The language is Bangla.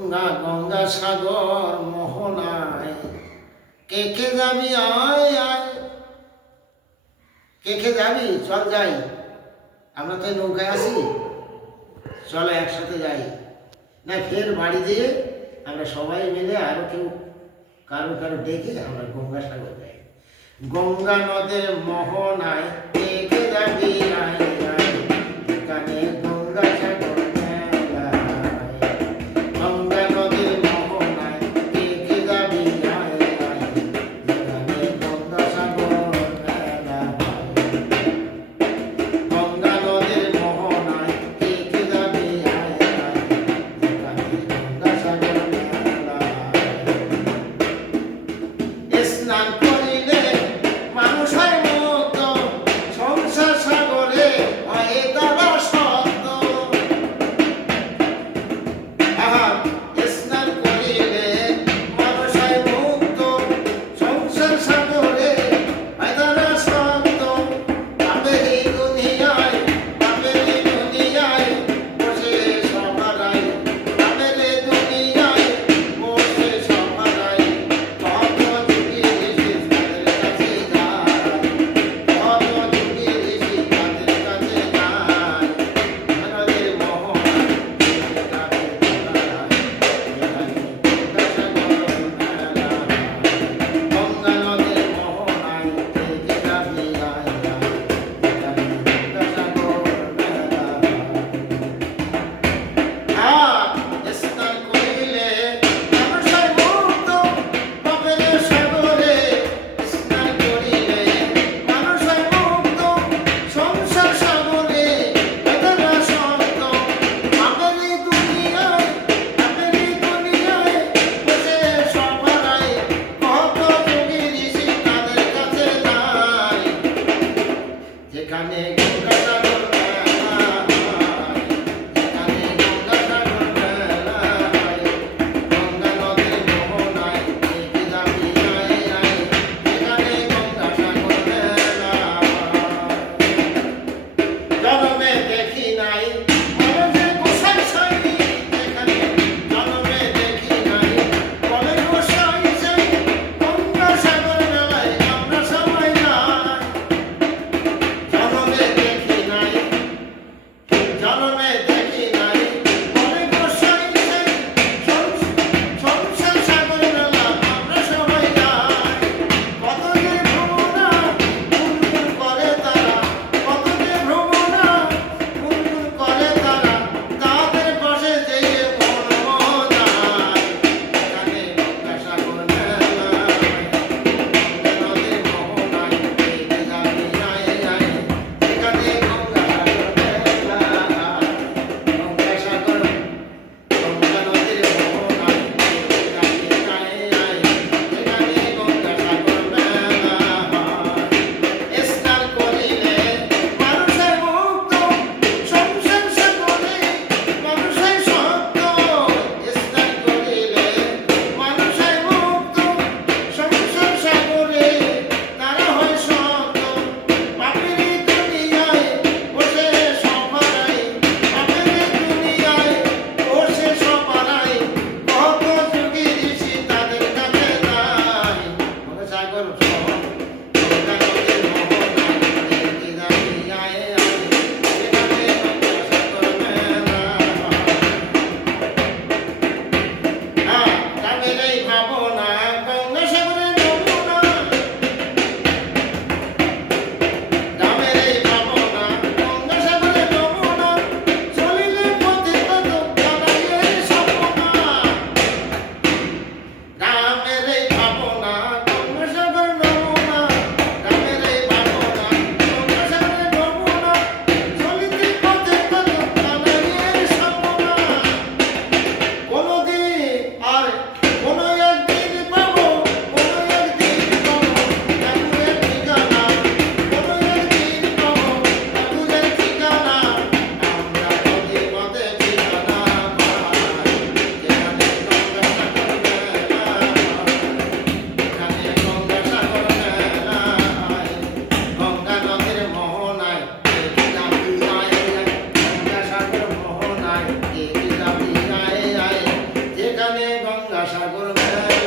গঙ্গা গঙ্গা সাগর মোহনায় কে কে যাবি আয় আয়, কে কে যাবি চল যাই, আমরা তো নৌকায় আছি, চলো একসাথে যাই। না ফের বাড়ি দিয়ে আমরা সবাই মিলে আরো কেউ কারো কারো ডেকে আমরা গঙ্গা সাগর যাই। গঙ্গা নদের মোহনায় কে কে যাবি আয় আয়, এখানে গঙ্গা সাগর মেলায়। গঙ্গা নদীর মোহনায় কে কে যাবি আয় আয়, এখানে গঙ্গা সাগর মেলা হয়। গঙ্গা নদীর মোহনায় কে কে যাবি আয় আয়, এখানে গঙ্গা সাগর মেলা হয়। স্নান করিলে মানুষ হয় মুক্ত, সংসার সাগরে হয় তারা সত্য। আশা করবে